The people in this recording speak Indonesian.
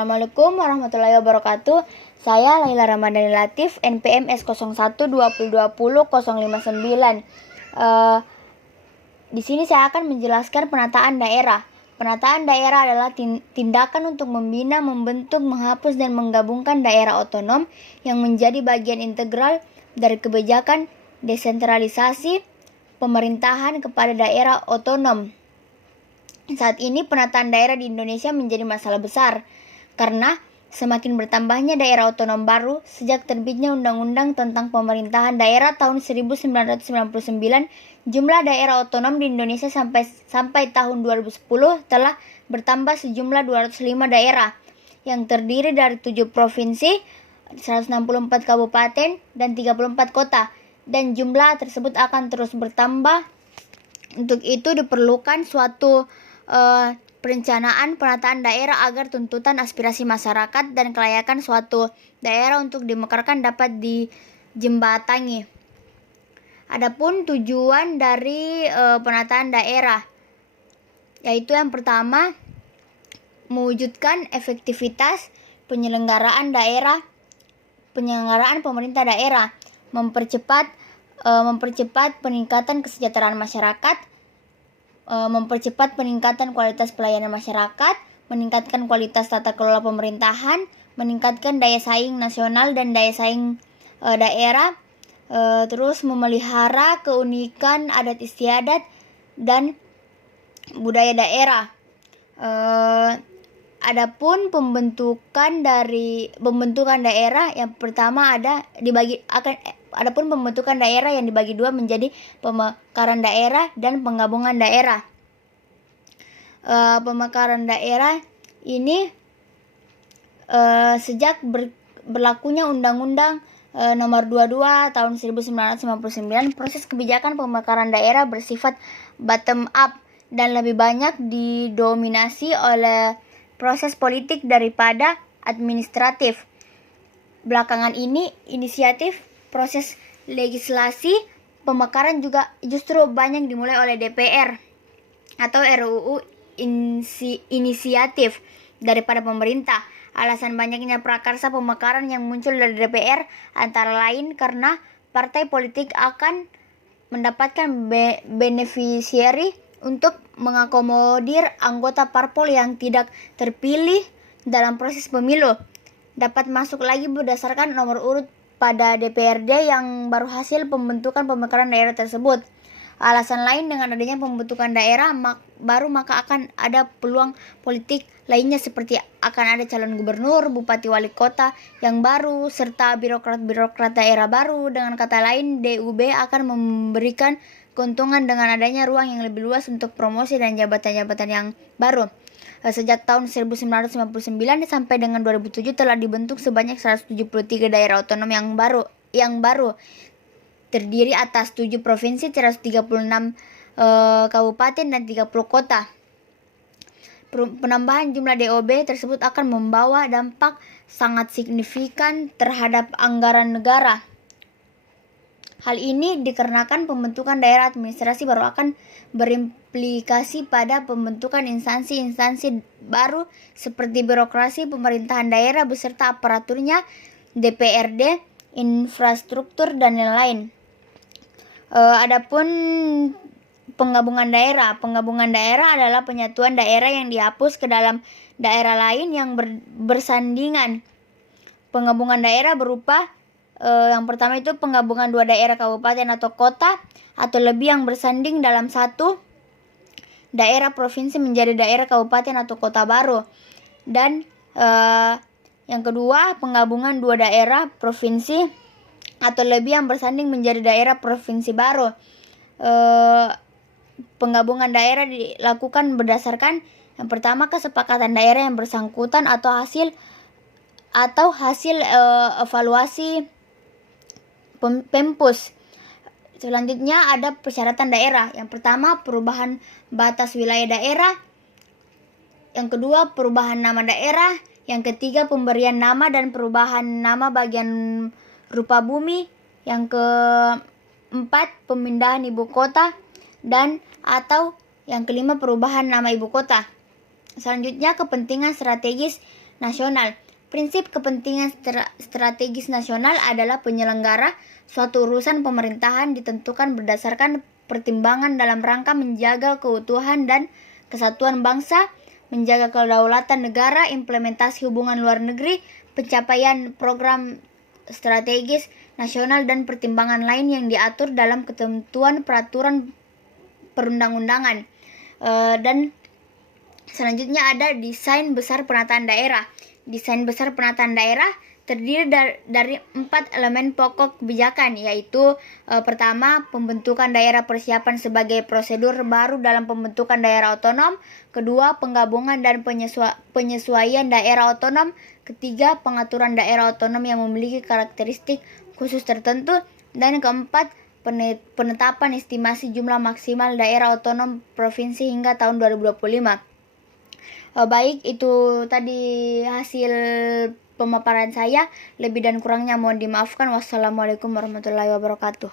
Assalamualaikum warahmatullahi wabarakatuh. Saya Laila Ramadhani Latif, NPM S01 2020 059. Di sini saya akan menjelaskan penataan daerah. Penataan daerah adalah tindakan untuk membina, membentuk, menghapus, dan menggabungkan daerah otonom yang menjadi bagian integral dari kebijakan desentralisasi pemerintahan kepada daerah otonom. Saat ini penataan daerah di Indonesia menjadi masalah besar karena semakin bertambahnya daerah otonom baru sejak terbitnya Undang-Undang tentang Pemerintahan Daerah tahun 1999. Jumlah daerah otonom di Indonesia sampai tahun 2010 telah bertambah sejumlah 205 daerah yang terdiri dari 7 provinsi, 164 kabupaten, dan 34 kota. Dan jumlah tersebut akan terus bertambah. Untuk itu diperlukan suatu perencanaan penataan daerah agar tuntutan aspirasi masyarakat dan kelayakan suatu daerah untuk dimekarkan dapat dijembatani. Adapun tujuan dari penataan daerah, yaitu yang pertama, mewujudkan efektivitas penyelenggaraan pemerintah daerah, mempercepat peningkatan kesejahteraan masyarakat, mempercepat peningkatan kualitas pelayanan masyarakat, meningkatkan kualitas tata kelola pemerintahan, meningkatkan daya saing nasional dan daya saing daerah, terus memelihara keunikan adat istiadat dan budaya daerah. Adapun pembentukan daerah yang pertama Adapun pembentukan daerah yang dibagi dua menjadi pemekaran daerah dan penggabungan daerah. Pemekaran daerah ini sejak berlakunya Undang-Undang Nomor 22 Tahun 1999, proses kebijakan pemekaran daerah bersifat bottom up dan lebih banyak didominasi oleh proses politik daripada administratif. Belakangan ini inisiatif proses legislasi pemekaran juga justru banyak dimulai oleh DPR atau RUU inisiatif daripada pemerintah. Alasan banyaknya prakarsa pemekaran yang muncul dari DPR antara lain karena partai politik akan mendapatkan beneficiary untuk mengakomodir anggota parpol yang tidak terpilih dalam proses pemilu dapat masuk lagi berdasarkan nomor urut pada DPRD yang baru hasil pembentukan pemekaran daerah tersebut. Alasan lain dengan adanya pembentukan daerah baru maka akan ada peluang politik lainnya seperti akan ada calon gubernur, bupati, wali kota yang baru serta birokrat-birokrat daerah baru. Dengan kata lain, DUB akan memberikan keuntungan dengan adanya ruang yang lebih luas untuk promosi dan jabatan-jabatan yang baru. Sejak tahun 1999 sampai dengan 2007 telah dibentuk sebanyak 173 daerah otonom yang baru terdiri atas 7 provinsi, 136 kabupaten dan 30 kota. Penambahan jumlah DOB tersebut akan membawa dampak sangat signifikan terhadap anggaran negara. Hal ini dikarenakan pembentukan daerah administrasi baru akan berimplikasi pada pembentukan instansi-instansi baru seperti birokrasi pemerintahan daerah beserta aparaturnya, DPRD, infrastruktur, dan lain-lain. Adapun penggabungan daerah adalah penyatuan daerah yang dihapus ke dalam daerah lain yang bersandingan. Penggabungan daerah berupa yang pertama itu penggabungan dua daerah kabupaten atau kota atau lebih yang bersanding dalam satu daerah provinsi menjadi daerah kabupaten atau kota baru. Dan yang kedua penggabungan dua daerah provinsi atau lebih yang bersanding menjadi daerah provinsi baru. Penggabungan daerah dilakukan berdasarkan yang pertama kesepakatan daerah yang bersangkutan atau hasil evaluasi Pempus. Selanjutnya ada persyaratan daerah. Yang pertama perubahan batas wilayah daerah. Yang kedua perubahan nama daerah. Yang ketiga pemberian nama dan perubahan nama bagian rupa bumi. Yang keempat pemindahan ibu kota dan atau yang kelima perubahan nama ibu kota. Selanjutnya kepentingan strategis nasional. Prinsip kepentingan strategis nasional adalah penyelenggara suatu urusan pemerintahan ditentukan berdasarkan pertimbangan dalam rangka menjaga keutuhan dan kesatuan bangsa, menjaga kedaulatan negara, implementasi hubungan luar negeri, pencapaian program strategis nasional dan pertimbangan lain yang diatur dalam ketentuan peraturan perundang-undangan. Dan selanjutnya ada desain besar penataan daerah. Desain besar penataan daerah terdiri dari 4 elemen pokok kebijakan, yaitu pertama, pembentukan daerah persiapan sebagai prosedur baru dalam pembentukan daerah otonom. Kedua, penggabungan dan penyesuaian daerah otonom. Ketiga, pengaturan daerah otonom yang memiliki karakteristik khusus tertentu. Dan keempat, penetapan estimasi jumlah maksimal daerah otonom provinsi hingga tahun 2025. Baik, itu tadi hasil pemaparan saya. Lebih dan kurangnya mohon dimaafkan. Wassalamualaikum warahmatullahi wabarakatuh.